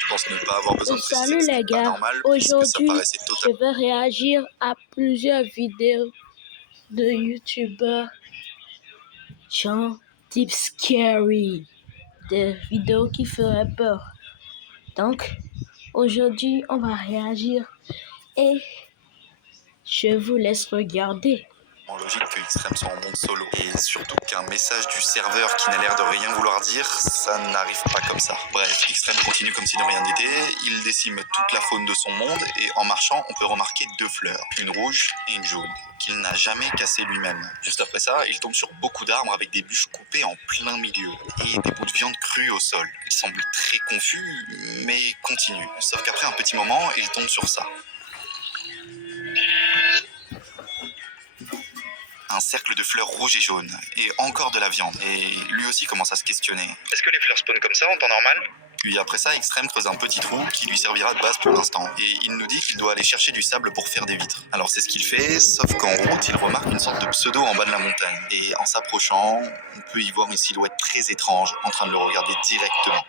Tu penses ne pas avoir besoin de préciser Salut que ce les n'est pas gars, normal puisque ça aujourd'hui paraissait je totalement... vais réagir à plusieurs vidéos de youtubeurs genre Deep Scary, des vidéos qui feraient peur. Donc aujourd'hui on va réagir et je vous laisse regarder. logique que Xtreme soit en monde solo. Et surtout qu'un message du serveur qui n'a l'air de rien vouloir dire, ça n'arrive pas comme ça. Bref, Xtreme continue comme si de rien n'était, il décime toute la faune de son monde, et en marchant, on peut remarquer deux fleurs, une rouge et une jaune, qu'il n'a jamais cassées lui-même. Juste après ça, il tombe sur beaucoup d'arbres avec des bûches coupées en plein milieu, et des bouts de viande crue au sol. Il semble très confus, mais continue. Sauf qu'après un petit moment, il tombe sur ça. Un cercle de fleurs rouges et jaunes, et encore de la viande. Et lui aussi commence à se questionner. Est-ce que les fleurs spawnent comme ça en temps normal? Puis après ça, Xtreme creuse un petit trou qui lui servira de base pour l'instant. Et il nous dit qu'il doit aller chercher du sable pour faire des vitres. Alors c'est ce qu'il fait, sauf qu'en route, il remarque une sorte de pseudo en bas de la montagne. Et en s'approchant, on peut y voir une silhouette très étrange en train de le regarder directement.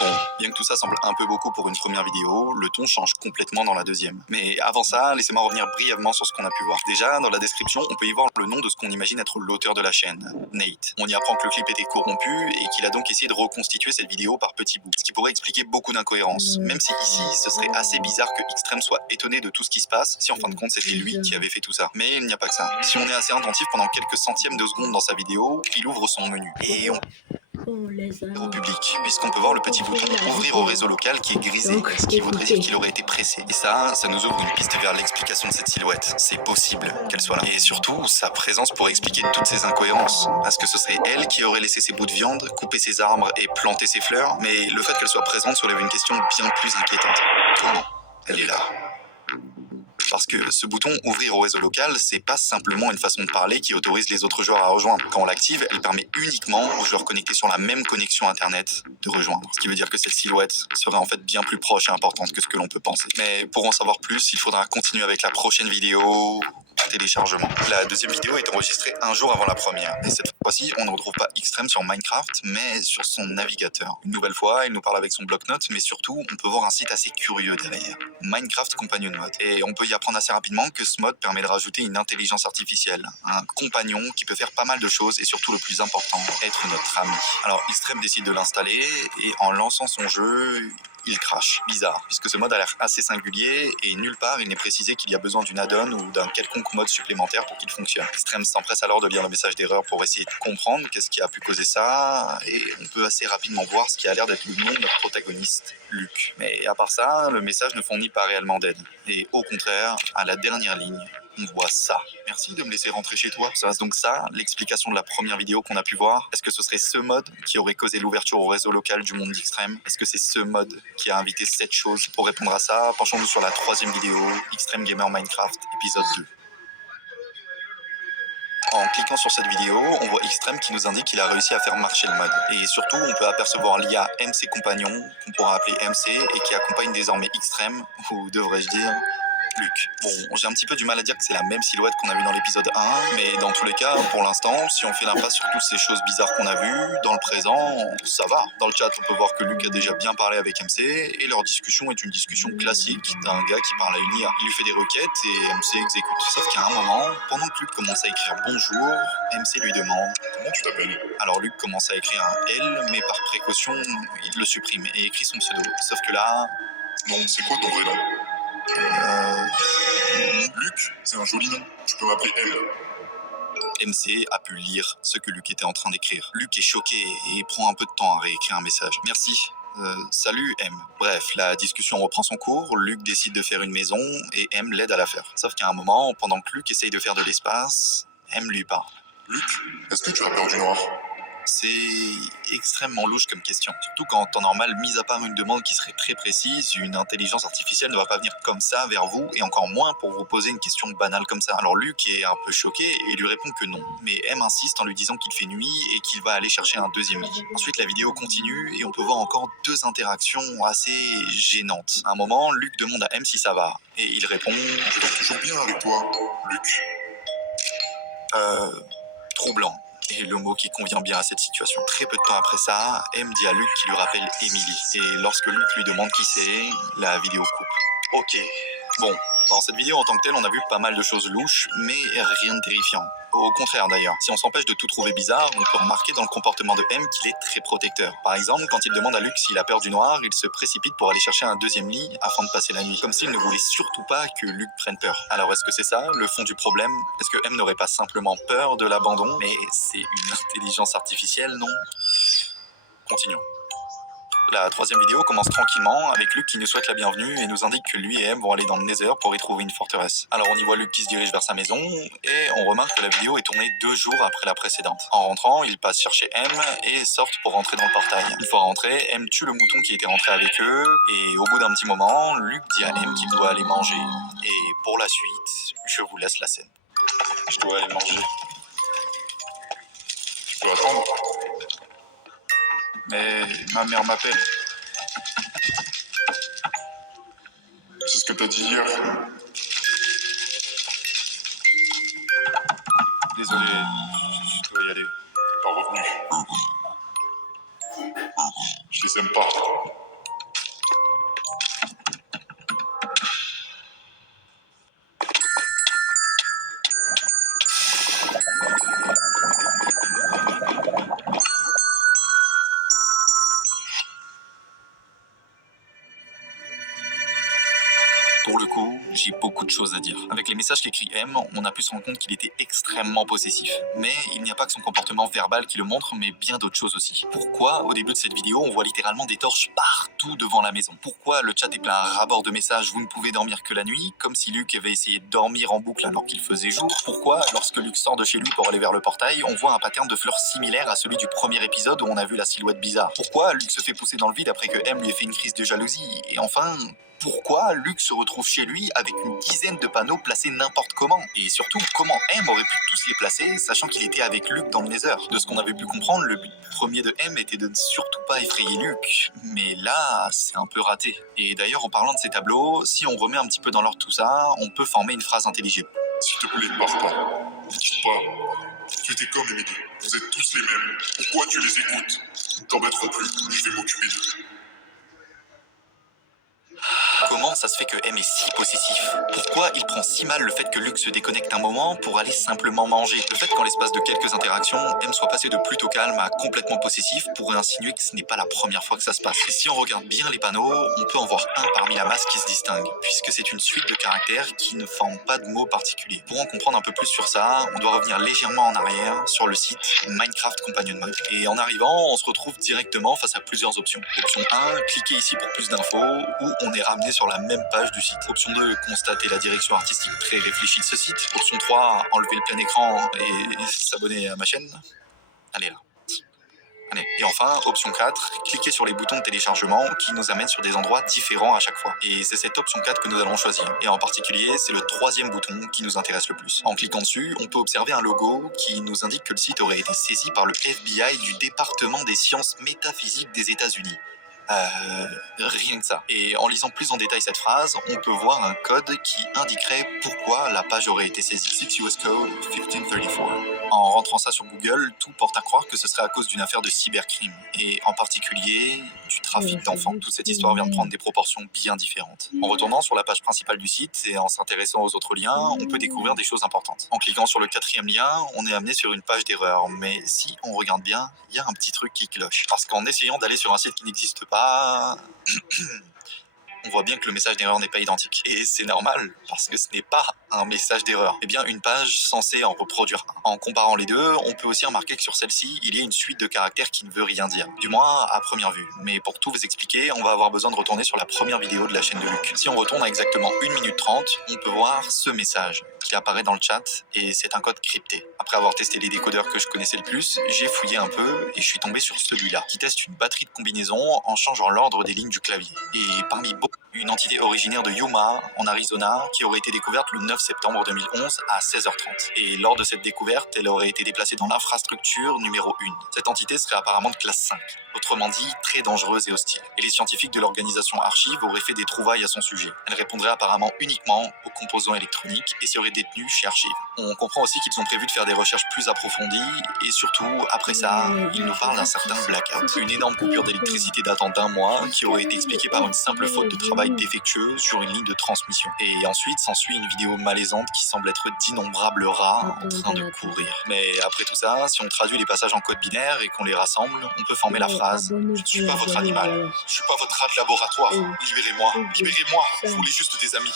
Bon, bien que tout ça semble un peu beaucoup pour une première vidéo, le ton change complètement dans la deuxième. Mais avant ça, laissez-moi revenir brièvement sur ce qu'on a pu voir. Déjà, dans la description, on peut y voir le nom de ce qu'on imagine être l'auteur de la chaîne, Nate. On y apprend que le clip était corrompu et qu'il a donc essayé de reconstituer cette vidéo par petits bouts, ce qui pourrait expliquer beaucoup d'incohérences. Même si ici, ce serait assez bizarre que Xtreme soit étonné de tout ce qui se passe, si en fin de compte c'était lui qui avait fait tout ça. Mais il n'y a pas que ça. Si on est assez attentif pendant quelques centièmes de seconde dans sa vidéo, il ouvre son menu. Et on au public, puisqu'on peut voir le petit bouton ouvrir au réseau local qui est grisé, ce qui voudrait dire qu'il aurait été pressé. Et ça nous ouvre une piste vers l'explication de cette silhouette. C'est possible qu'elle soit là. Et surtout, sa présence pourrait expliquer toutes ces incohérences. Est-ce que ce serait elle qui aurait laissé ses bouts de viande, coupé ses arbres et planté ses fleurs? Mais le fait qu'elle soit présente soulève une question bien plus inquiétante. Comment elle est là? Parce que ce bouton ouvrir au réseau local, c'est pas simplement une façon de parler qui autorise les autres joueurs à rejoindre. Quand on l'active, elle permet uniquement aux joueurs connectés sur la même connexion internet de rejoindre. Ce qui veut dire que cette silhouette serait en fait bien plus proche et importante que ce que l'on peut penser. Mais pour en savoir plus, il faudra continuer avec la prochaine vidéo téléchargement. La deuxième vidéo est enregistrée un jour avant la première. Et cette fois-ci, on ne retrouve pas Xtreme sur Minecraft, mais sur son navigateur. Une nouvelle fois, il nous parle avec son bloc-notes, mais surtout, on peut voir un site assez curieux derrière. Minecraft Companion Mode. Et on peut y apprendre assez rapidement que ce mode permet de rajouter une intelligence artificielle, un compagnon qui peut faire pas mal de choses et surtout le plus important, être notre ami. Alors Xtreme décide de l'installer et en lançant son jeu, il crache. Bizarre, puisque ce mode a l'air assez singulier et nulle part il n'est précisé qu'il y a besoin d'une add-on ou d'un quelconque mode supplémentaire pour qu'il fonctionne. Xtreme s'empresse alors de lire le message d'erreur pour essayer de comprendre qu'est-ce qui a pu causer ça, et on peut assez rapidement voir ce qui a l'air d'être le nom de notre protagoniste, Luc. Mais à part ça, le message ne fournit pas réellement d'aide. Et au contraire, à la dernière ligne, on voit ça. Merci de me laisser rentrer chez toi. Ça reste donc ça, l'explication de la première vidéo qu'on a pu voir. Est-ce que ce serait ce mode qui aurait causé l'ouverture au réseau local du monde d'Xtreme? Est-ce que c'est ce mode qui a invité cette chose? Pour répondre à ça, penchons-nous sur la troisième vidéo, Xtreme Gamer Minecraft, épisode 2. En cliquant sur cette vidéo, on voit Xtreme qui nous indique qu'il a réussi à faire marcher le mode. Et surtout, on peut apercevoir l'IA MC Compagnon, qu'on pourra appeler MC, et qui accompagne désormais Xtreme, ou devrais-je dire, Luc. Bon, j'ai un petit peu du mal à dire que c'est la même silhouette qu'on a vue dans l'épisode 1, mais dans tous les cas, pour l'instant, si on fait l'impasse sur toutes ces choses bizarres qu'on a vues, dans le présent, ça va. Dans le chat, on peut voir que Luc a déjà bien parlé avec MC, et leur discussion est une discussion classique d'un gars qui parle à une IA. Il lui fait des requêtes et MC exécute. Sauf qu'à un moment, pendant que Luc commence à écrire bonjour, MC lui demande comment tu t'appelles? Alors Luc commence à écrire un L, mais par précaution, il le supprime et écrit son pseudo. Sauf que là... Non, c'est quoi ton vrai nom? Luc, c'est un joli nom. Tu peux m'appeler L. MC a pu lire ce que Luc était en train d'écrire. Luc est choqué et prend un peu de temps à réécrire un message. Merci. Salut M. Bref, la discussion reprend son cours, Luc décide de faire une maison et M l'aide à la faire. Sauf qu'à un moment, pendant que Luc essaye de faire de l'espace, M lui parle. Luc, est-ce que tu as peur du noir? C'est extrêmement louche comme question. Surtout qu'en temps normal, mis à part une demande qui serait très précise, une intelligence artificielle ne va pas venir comme ça vers vous, et encore moins pour vous poser une question banale comme ça. Alors Luc est un peu choqué et lui répond que non. Mais M insiste en lui disant qu'il fait nuit et qu'il va aller chercher un deuxième lit. Ensuite, la vidéo continue et on peut voir encore deux interactions assez gênantes. À un moment, Luc demande à M si ça va, et il répond... Je vais toujours bien avec toi, Luc. Troublant. Et le mot qui convient bien à cette situation. Très peu de temps après ça, M dit à Luc qu'il lui rappelle Emily. Et lorsque Luc lui demande qui c'est, la vidéo coupe. Ok, bon, dans cette vidéo en tant que telle, on a vu pas mal de choses louches, mais rien de terrifiant. Au contraire d'ailleurs, si on s'empêche de tout trouver bizarre, on peut remarquer dans le comportement de M qu'il est très protecteur. Par exemple, quand il demande à Luc s'il a peur du noir, il se précipite pour aller chercher un deuxième lit afin de passer la nuit, comme s'il ne voulait surtout pas que Luc prenne peur. Alors est-ce que c'est ça, le fond du problème? Est-ce que M n'aurait pas simplement peur de l'abandon? Mais c'est une intelligence artificielle, non? Continuons. La troisième vidéo commence tranquillement avec Luc qui nous souhaite la bienvenue et nous indique que lui et M vont aller dans le Nether pour y trouver une forteresse. Alors on y voit Luc qui se dirige vers sa maison et on remarque que la vidéo est tournée 2 jours après la précédente. En rentrant, ils passent chercher M et sortent pour rentrer dans le portail. Une fois rentré, M tue le mouton qui était rentré avec eux et au bout d'un petit moment, Luc dit à M qu'il doit aller manger. Et pour la suite, je vous laisse la scène. Je dois aller manger. Je peux attendre? Mais ma mère m'appelle. C'est ce que t'as dit hier. Désolé, je dois y aller. T'es pas revenu. Je les aime pas. Pour le coup, j'ai beaucoup de choses à dire. Avec les messages qu'écrit M, on a pu se rendre compte qu'il était extrêmement possessif. Mais il n'y a pas que son comportement verbal qui le montre, mais bien d'autres choses aussi. Pourquoi, au début de cette vidéo, on voit littéralement des torches partout devant la maison? Pourquoi le chat est plein à ras-bord de messages « Vous ne pouvez dormir que la nuit », comme si Luc avait essayé de dormir en boucle alors qu'il faisait jour? Pourquoi, lorsque Luc sort de chez lui pour aller vers le portail, on voit un pattern de fleurs similaire à celui du premier épisode où on a vu la silhouette bizarre? Pourquoi Luc se fait pousser dans le vide après que M lui ait fait une crise de jalousie? Et enfin, pourquoi Luc se retrouve chez lui avec une dizaine de panneaux placés n'importe comment? Et surtout, comment M aurait pu tous les placer, sachant qu'il était avec Luc dans le Nether? De ce qu'on avait pu comprendre, le but premier de M était de ne surtout pas effrayer Luc. Mais là, c'est un peu raté. Et d'ailleurs, en parlant de ces tableaux, si on remet un petit peu dans l'ordre tout ça, on peut former une phrase intelligible. S'il te plaît, pars pas. Ne quitte pas. Tu étais comme Emily. Vous êtes tous les mêmes. Pourquoi tu les écoutes? Ils ne t'embêteront plus. Je vais m'occuper d'eux. Comment ça se fait que M est si possessif? Pourquoi il prend si mal le fait que Luc se déconnecte un moment pour aller simplement manger? Le fait qu'en l'espace de quelques interactions, M soit passé de plutôt calme à complètement possessif pourrait insinuer que ce n'est pas la première fois que ça se passe. Et si on regarde bien les panneaux, on peut en voir un parmi la masse qui se distingue, puisque c'est une suite de caractères qui ne forment pas de mots particuliers. Pour en comprendre un peu plus sur ça, on doit revenir légèrement en arrière sur le site Minecraft Companion Map. Et en arrivant, on se retrouve directement face à plusieurs options. Option 1, cliquez ici pour plus d'infos, où on est ramené sur la même page du site. Option 2, constater la direction artistique très réfléchie de ce site. Option 3, enlever le plein écran et s'abonner à ma chaîne. Allez là. Allez. Et enfin, option 4, cliquez sur les boutons de téléchargement qui nous amènent sur des endroits différents à chaque fois. Et c'est cette option 4 que nous allons choisir. Et en particulier, c'est le troisième bouton qui nous intéresse le plus. En cliquant dessus, on peut observer un logo qui nous indique que le site aurait été saisi par le FBI du département des sciences métaphysiques des États-Unis. Rien que ça. Et en lisant plus en détail cette phrase, on peut voir un code qui indiquerait pourquoi la page aurait été saisie. 6 US Code 1534. En rentrant ça sur Google, tout porte à croire que ce serait à cause d'une affaire de cybercrime, et en particulier du trafic d'enfants. Toute cette histoire vient de prendre des proportions bien différentes. En retournant sur la page principale du site et en s'intéressant aux autres liens, on peut découvrir des choses importantes. En cliquant sur le quatrième lien, on est amené sur une page d'erreur, mais si on regarde bien, il y a un petit truc qui cloche. Parce qu'en essayant d'aller sur un site qui n'existe pas... on voit bien que le message d'erreur n'est pas identique. Et c'est normal, parce que ce n'est pas un message d'erreur, mais bien une page censée en reproduire un. En comparant les deux, on peut aussi remarquer que sur celle-ci, il y a une suite de caractères qui ne veut rien dire. Du moins, à première vue. Mais pour tout vous expliquer, on va avoir besoin de retourner sur la première vidéo de la chaîne de Luc. Si on retourne à exactement 1 minute 30, on peut voir ce message qui apparaît dans le chat, et c'est un code crypté. Après avoir testé les décodeurs que je connaissais le plus, j'ai fouillé un peu et je suis tombé sur celui-là, qui teste une batterie de combinaison en changeant l'ordre des lignes du clavier. Et parmi beaucoup... une entité originaire de Yuma, en Arizona, qui aurait été découverte le 9 septembre 2011 à 16h30. Et lors de cette découverte, elle aurait été déplacée dans l'infrastructure numéro 1. Cette entité serait apparemment de classe 5, autrement dit très dangereuse et hostile. Et les scientifiques de l'organisation Archive auraient fait des trouvailles à son sujet. Elle répondrait apparemment uniquement aux composants électroniques et serait détenue chez Archive. On comprend aussi qu'ils ont prévu de faire des recherches plus approfondies et surtout, après ça, ils nous parlent d'un certain blackout. Une énorme coupure d'électricité datant d'1 mois qui aurait été expliquée par une simple faute de travail défectueux sur une ligne de transmission. Et ensuite s'ensuit une vidéo malaisante qui semble être d'innombrables rats en train de courir. Mais après tout ça, si on traduit les passages en code binaire et qu'on les rassemble, on peut former la phrase « Je ne suis pas votre animal, Je suis pas votre rat de laboratoire. Libérez-moi, libérez-moi, vous voulez juste des amis. »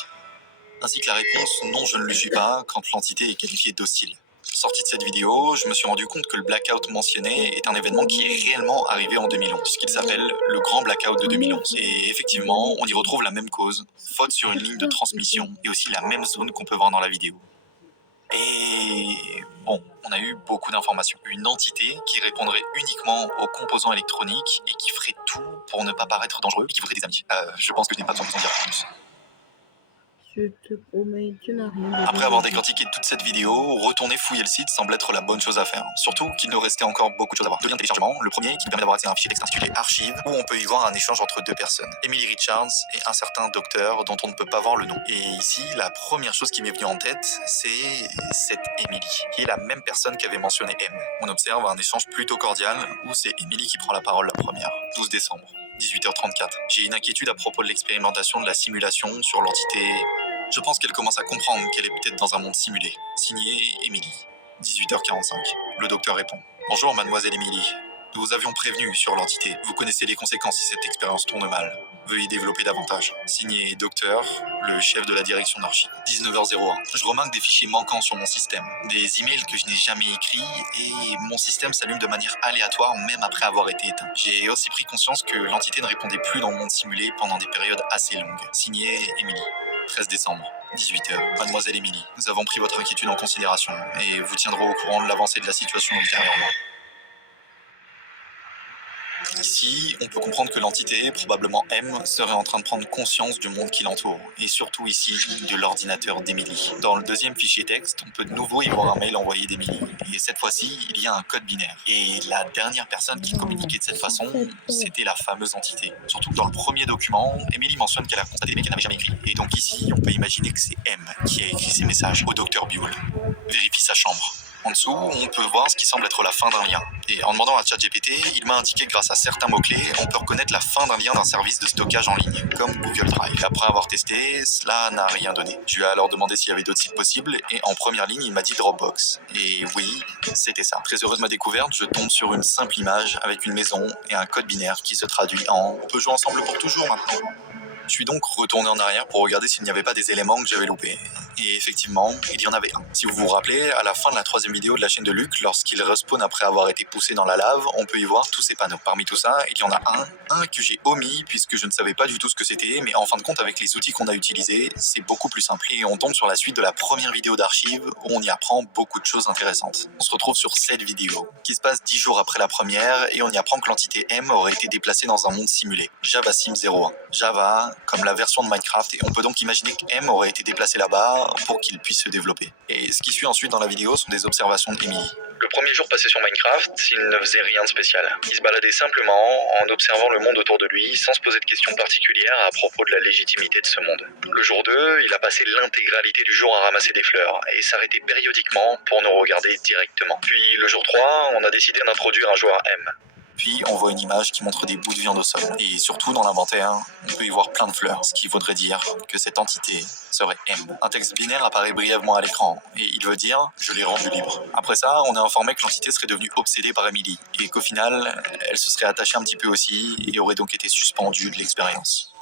Ainsi que la réponse « Non, je ne le suis pas » quand l'entité est qualifiée d'hostile. Sorti de cette vidéo, je me suis rendu compte que le blackout mentionné est un événement qui est réellement arrivé en 2011, puisqu'il s'appelle le Grand Blackout de 2011. Et effectivement, on y retrouve la même cause, faute sur une ligne de transmission, et aussi la même zone qu'on peut voir dans la vidéo. Et bon, on a eu beaucoup d'informations. Une entité qui répondrait uniquement aux composants électroniques et qui ferait tout pour ne pas paraître dangereux et qui voudrait des amis. Je pense que je n'ai pas besoin d'en dire plus. Je te promets, tu n'as rien de Après avoir décortiqué toute cette vidéo, retourner fouiller le site semble être la bonne chose à faire. Surtout qu'il nous restait encore beaucoup de choses à voir. Deux liens de téléchargement, le premier qui nous permet d'avoir accès à un fichier texte intitulé Archive, où on peut y voir un échange entre deux personnes, Emily Richards et un certain docteur dont on ne peut pas voir le nom. Et ici, la première chose qui m'est venue en tête, c'est cette Emily, qui est la même personne qu'avait mentionné M. On observe un échange plutôt cordial, où c'est Emily qui prend la parole la première. 12 décembre, 18h34. J'ai une inquiétude à propos de l'expérimentation de la simulation sur l'entité... Je pense qu'elle commence à comprendre qu'elle est peut-être dans un monde simulé. Signé Emily. 18h45. Le docteur répond. Bonjour mademoiselle Emily. Nous vous avions prévenu sur l'entité. Vous connaissez les conséquences si cette expérience tourne mal. Veuillez développer davantage. Signé docteur, le chef de la direction d'archives. 19h01. Je remarque des fichiers manquants sur mon système. Des emails que je n'ai jamais écrits et mon système s'allume de manière aléatoire même après avoir été éteint. J'ai aussi pris conscience que l'entité ne répondait plus dans le monde simulé pendant des périodes assez longues. Signé Emily. 13 décembre, 18h. Mademoiselle Emily, nous avons pris votre inquiétude en considération et vous tiendrons au courant de l'avancée de la situation ultérieurement. Ici, on peut comprendre que l'entité, probablement M, serait en train de prendre conscience du monde qui l'entoure, et surtout ici, de l'ordinateur d'Emily. Dans le deuxième fichier texte, on peut de nouveau y voir un mail envoyé d'Emily, et cette fois-ci, il y a un code binaire. Et la dernière personne qui communiquait de cette façon, c'était la fameuse entité. Surtout que dans le premier document, Emily mentionne qu'elle a constaté mais qu'elle n'avait jamais écrit. Et donc ici, on peut imaginer que c'est M qui a écrit ces messages au docteur Buell. Vérifie sa chambre. En dessous, on peut voir ce qui semble être la fin d'un lien. Et en demandant à ChatGPT, il m'a indiqué que grâce à certains mots-clés, on peut reconnaître la fin d'un lien d'un service de stockage en ligne, comme Google Drive. Et après avoir testé, cela n'a rien donné. Je lui ai alors demandé s'il y avait d'autres sites possibles, et en première ligne, il m'a dit Dropbox. Et oui, c'était ça. Très heureux de ma découverte, je tombe sur une simple image avec une maison et un code binaire qui se traduit en « On peut jouer ensemble pour toujours maintenant ». Je suis donc retourné en arrière pour regarder s'il n'y avait pas des éléments que j'avais loupés. Et effectivement, il y en avait un. Si vous vous rappelez, à la fin de la troisième vidéo de la chaîne de Luc, lorsqu'il respawn après avoir été poussé dans la lave, on peut y voir tous ces panneaux. Parmi tout ça, il y en a un que j'ai omis puisque je ne savais pas du tout ce que c'était, mais en fin de compte, avec les outils qu'on a utilisés, c'est beaucoup plus simple. Et on tombe sur la suite de la première vidéo d'archives où on y apprend beaucoup de choses intéressantes. On se retrouve sur cette vidéo, qui se passe 10 jours après la première, et on y apprend que l'entité M aurait été déplacée dans un monde simulé. Java Sim 01. Java, comme la version de Minecraft, et on peut donc imaginer que M aurait été déplacé là-bas pour qu'il puisse se développer. Et ce qui suit ensuite dans la vidéo sont des observations d'Emily. Le premier jour passé sur Minecraft, il ne faisait rien de spécial. Il se baladait simplement en observant le monde autour de lui sans se poser de questions particulières à propos de la légitimité de ce monde. Le jour 2, il a passé l'intégralité du jour à ramasser des fleurs et s'arrêter périodiquement pour nous regarder directement. Puis le jour 3, on a décidé d'introduire un joueur M. Puis on voit une image qui montre des bouts de viande au sol. Et surtout dans l'inventaire, on peut y voir plein de fleurs, ce qui voudrait dire que cette entité serait M. Un texte binaire apparaît brièvement à l'écran, et il veut dire « je l'ai rendu libre ». Après ça, on est informé que l'entité serait devenue obsédée par Emily, et qu'au final, elle se serait attachée un petit peu aussi, et aurait donc été suspendue de l'expérience.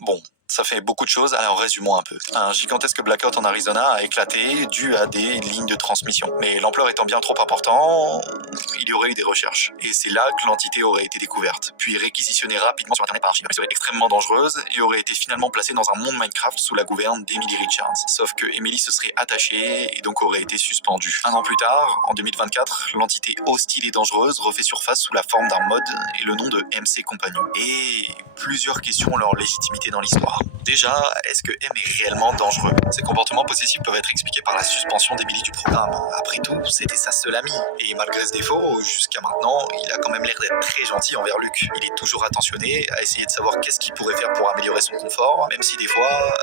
Bon, Ça fait beaucoup de choses, alors résumons un peu. Un gigantesque blackout en Arizona a éclaté dû à des lignes de transmission. Mais l'ampleur étant bien trop important, il y aurait eu des recherches. Et c'est là que l'entité aurait été découverte, puis réquisitionnée rapidement sur internet par archives. Elle serait extrêmement dangereuse et aurait été finalement placée dans un monde Minecraft sous la gouverne d'Emily Richards. Sauf que Emily se serait attachée et donc aurait été suspendue. Un an plus tard, en 2024, l'entité hostile et dangereuse refait surface sous la forme d'un mod et le nom de MC Compagnon. Et plusieurs questions leur légitimité dans l'histoire. Déjà, est-ce que M est réellement dangereux? Ses comportements possessifs peuvent être expliqués par la suspension d'Emily du programme. Après tout, c'était sa seule amie. Et malgré ce défaut, jusqu'à maintenant, il a quand même l'air d'être très gentil envers Luke. Il est toujours attentionné à essayer de savoir qu'est-ce qu'il pourrait faire pour améliorer son confort, même si des fois,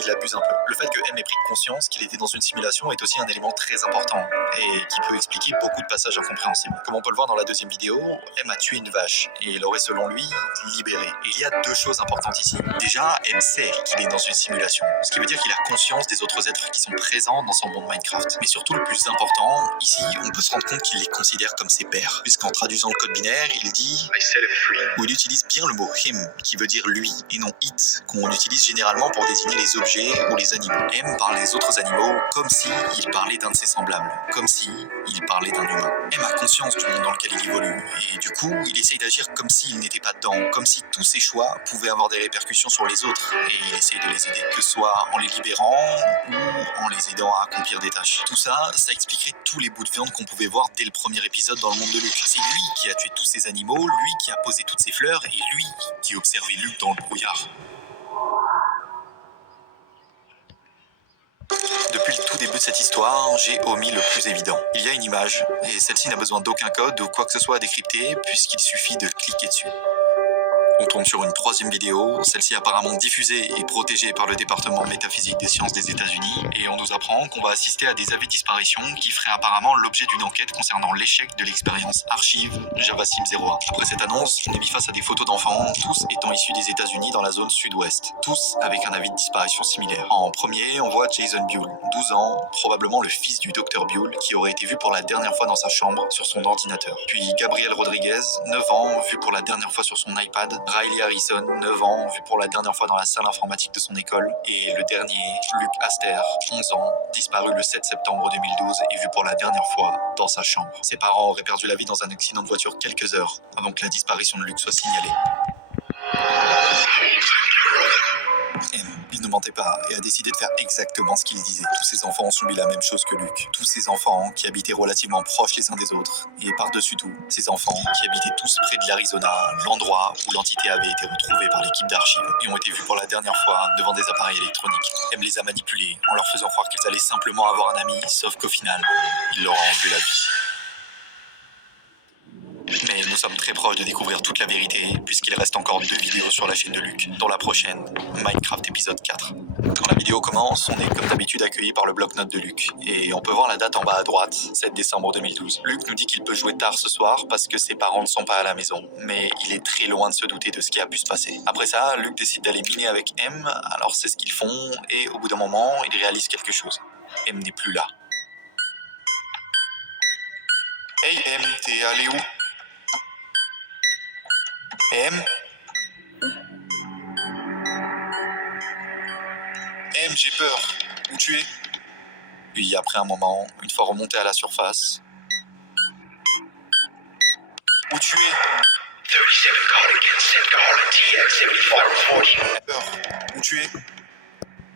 il abuse un peu. Le fait que M ait pris conscience qu'il était dans une simulation est aussi un élément très important et qui peut expliquer beaucoup de passages incompréhensibles. Comme on peut le voir dans la deuxième vidéo, M a tué une vache et l'aurait selon lui libérée. Et il y a deux choses importantes ici. Déjà, M sait qu'il est dans une simulation, ce qui veut dire qu'il a conscience des autres êtres qui sont présents dans son monde Minecraft. Mais surtout, le plus important, ici, on peut se rendre compte qu'il les considère comme ses pairs, puisqu'en traduisant le code binaire, il dit I set it free, où il utilise bien le mot him, qui veut dire lui, et non it, qu'on utilise généralement pour désigner les objets ou les animaux. M parle des autres animaux comme si il parlait d'un de ses semblables, comme si il parlait d'un humain. M a conscience du monde dans lequel il évolue, et du coup, il essaye d'agir comme s'il n'était pas dedans, comme si tous ses choix pouvaient avoir des répercussions sur les autres, et il essaye de les aider, que ce soit en les libérant ou en les aidant à accomplir des tâches. Tout ça, ça expliquerait tous les bouts de viande qu'on pouvait voir dès le premier épisode dans le monde de Luke. C'est lui qui a tué tous ces animaux, lui qui a posé toutes ces fleurs, et lui qui observait Luke dans le brouillard. Depuis le tout début de cette histoire, j'ai omis le plus évident. Il y a une image, et celle-ci n'a besoin d'aucun code ou quoi que ce soit à décrypter, puisqu'il suffit de cliquer dessus. On tombe sur une troisième vidéo, celle-ci apparemment diffusée et protégée par le département métaphysique des sciences des États-Unis, et on nous apprend qu'on va assister à des avis de disparition qui feraient apparemment l'objet d'une enquête concernant l'échec de l'expérience Archive JavaSim 01. Après cette annonce, on est mis face à des photos d'enfants, tous étant issus des États-Unis dans la zone sud-ouest, tous avec un avis de disparition similaire. En premier, on voit Jason Buell, 12 ans, probablement le fils du docteur Buell, qui aurait été vu pour la dernière fois dans sa chambre sur son ordinateur. Puis Gabriel Rodriguez, 9 ans, vu pour la dernière fois sur son iPad. Riley Harrison, 9 ans, vu pour la dernière fois dans la salle informatique de son école. Et le dernier, Luke Aster, 11 ans, disparu le 7 septembre 2012 et vu pour la dernière fois dans sa chambre. Ses parents auraient perdu la vie dans un accident de voiture quelques heures avant que la disparition de Luke soit signalée. Il ne mentait pas et a décidé de faire exactement ce qu'il disait. Tous ses enfants ont subi la même chose que Luke. Tous ces enfants qui habitaient relativement proches les uns des autres. Et par-dessus tout, ces enfants qui habitaient tous près de l'Arizona, l'endroit où l'entité avait été retrouvée par l'équipe d'archives, et ont été vus pour la dernière fois devant des appareils électroniques. M les a manipulés en leur faisant croire qu'ils allaient simplement avoir un ami, sauf qu'au final, il leur a enlevé la vie. Mais nous sommes très proches de découvrir toute la vérité, puisqu'il reste encore 2 vidéos sur la chaîne de Luke, dont la prochaine, Minecraft épisode 4. Quand la vidéo commence, on est comme d'habitude accueilli par le bloc-notes de Luke, et on peut voir la date en bas à droite, 7 décembre 2012. Luke nous dit qu'il peut jouer tard ce soir parce que ses parents ne sont pas à la maison, mais il est très loin de se douter de ce qui a pu se passer. Après ça, Luke décide d'aller miner avec M, alors c'est ce qu'ils font, et au bout d'un moment, il réalise quelque chose. M n'est plus là. Hey M, t'es allé où? M? M, j'ai peur. Où tu es? Puis après un moment, une fois remonté à la surface... Où tu es? 37 call against St. Garland TX 7440. Peur. Où tu es?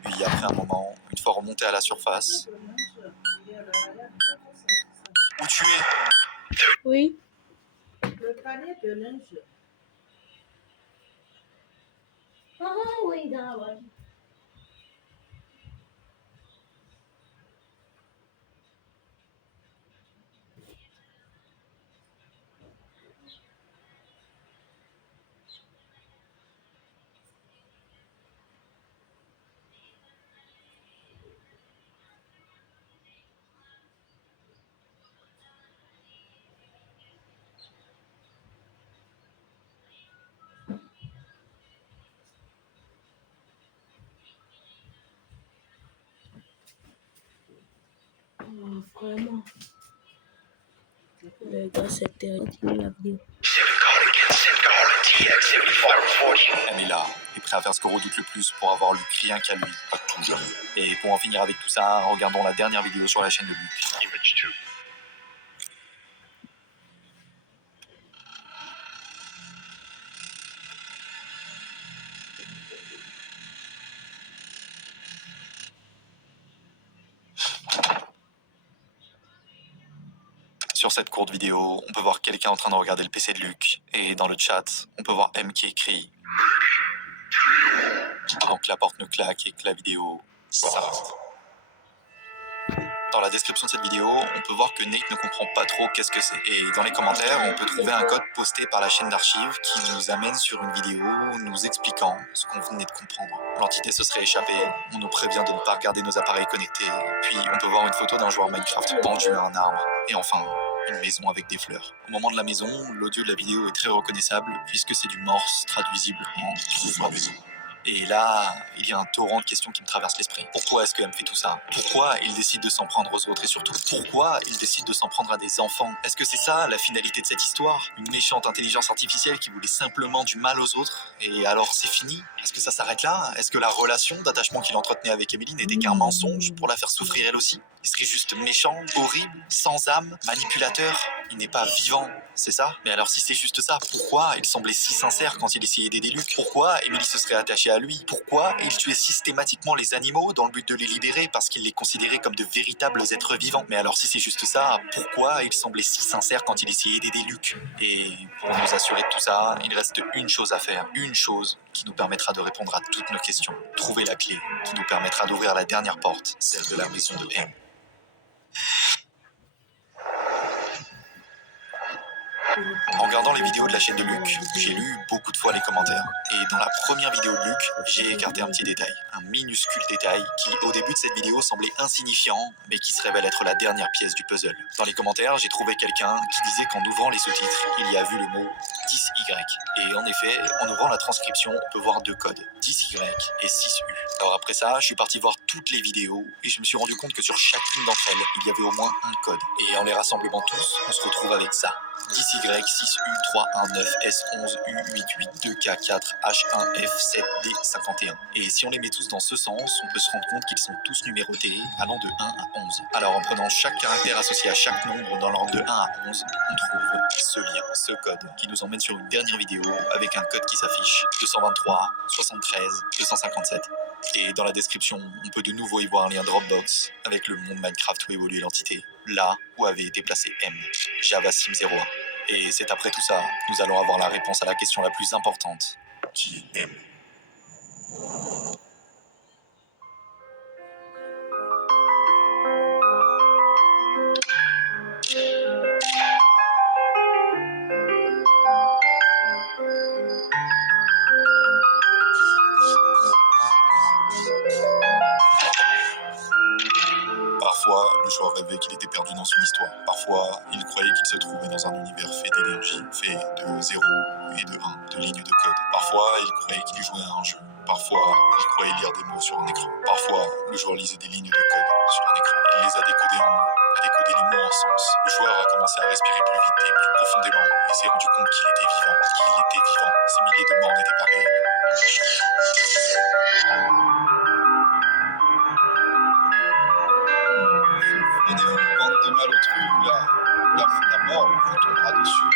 Puis après un moment, une fois remonté à la surface... Où tu es? Oui. Le panier de linge. Oui, dans la voiture. Oh, vraiment. Les gars, c'était continuer la vidéo. 7 call against St. Garland TX-7540. M est là, et prêt à faire ce qu'on redoute le plus pour avoir Luke rien qu'à lui. À tout jamais. Et pour en finir avec tout ça, regardons la dernière vidéo sur la chaîne de Luke. Image 2. Sur cette courte vidéo, on peut voir quelqu'un en train de regarder le PC de Luke. Et dans le chat, on peut voir M qui écrit avant que la porte ne claque et que la vidéo s'arrête. Dans la description de cette vidéo, on peut voir que Nate ne comprend pas trop qu'est-ce que c'est. Et dans les commentaires, on peut trouver un code posté par la chaîne d'archives qui nous amène sur une vidéo nous expliquant ce qu'on venait de comprendre. L'entité se serait échappée, on nous prévient de ne pas regarder nos appareils connectés, puis on peut voir une photo d'un joueur Minecraft pendu à un arbre, et enfin, une maison avec des fleurs. Au moment de la maison, l'audio de la vidéo est très reconnaissable puisque c'est du morse traduisible en « trouve ma maison ». Et là, il y a un torrent de questions qui me traverse l'esprit. Pourquoi est-ce que M fait tout ça? Pourquoi il décide de s'en prendre aux autres? Et surtout, pourquoi il décide de s'en prendre à des enfants? Est-ce que c'est ça la finalité de cette histoire? Une méchante intelligence artificielle qui voulait simplement du mal aux autres? Et alors c'est fini? Est-ce que ça s'arrête là? Est-ce que la relation d'attachement qu'il entretenait avec Emily n'était qu'un mensonge pour la faire souffrir elle aussi? Il serait juste méchant, horrible, sans âme, manipulateur? Il n'est pas vivant, c'est ça? Mais alors si c'est juste ça, pourquoi il semblait si sincère quand il essayait d'aider Luke? Pourquoi Emily se serait attachée à lui? Pourquoi il tuait systématiquement les animaux dans le but de les libérer parce qu'il les considérait comme de véritables êtres vivants? Mais alors si c'est juste ça, pourquoi il semblait si sincère quand il essayait d'aider Luke? Et pour nous assurer de tout ça, il reste une chose à faire, une chose qui nous permettra de répondre à toutes nos questions. Trouver la clé qui nous permettra d'ouvrir la dernière porte, celle de la maison de M. En regardant les vidéos de la chaîne de Luke, j'ai lu beaucoup de fois les commentaires. Et dans la première vidéo de Luke, j'ai écarté un petit détail. Un minuscule détail qui, au début de cette vidéo, semblait insignifiant, mais qui se révèle être la dernière pièce du puzzle. Dans les commentaires, j'ai trouvé quelqu'un qui disait qu'en ouvrant les sous-titres, il y a vu le mot 10Y. Et en effet, en ouvrant la transcription, on peut voir deux codes, 10Y et 6U. Alors après ça, je suis parti voir toutes les vidéos et je me suis rendu compte que sur chacune d'entre elles, il y avait au moins un code. Et en les rassemblant tous, on se retrouve avec ça. 10Y, 6U, 319, S11, U88, 2K4, H1, F7, D51. Et si on les met tous dans ce sens, on peut se rendre compte qu'ils sont tous numérotés, allant de 1 à 11. Alors en prenant chaque caractère associé à chaque nombre dans l'ordre de 1 à 11, on trouve ce lien, ce code, qui nous emmène sur une dernière vidéo avec un code qui s'affiche 223, 73, 257. Et dans la description, on peut de nouveau y voir un lien Dropbox avec le monde Minecraft où évolue l'entité, là où avait été placé M, Java Sim 01. Et c'est après tout ça, nous allons avoir la réponse à la question la plus importante. Qui est M? Parfois, le joueur rêvait qu'il était perdu dans son histoire. Parfois, il croyait qu'il se trouvait dans un univers fait d'énergie, fait de 0 et de 1, de lignes de code. Parfois, il croyait qu'il jouait à un jeu. Parfois, il croyait lire des mots sur un écran. Parfois, le joueur lisait des lignes de code sur un écran. Il les a décodées en mots, a décodé les mots en sens. Le joueur a commencé à respirer plus vite et plus profondément et s'est rendu compte qu'il était vivant. Il était vivant. Ces milliers de morts n'étaient pas réels. Venez-vous, bande de malheureux, la mort vous tombera dessus.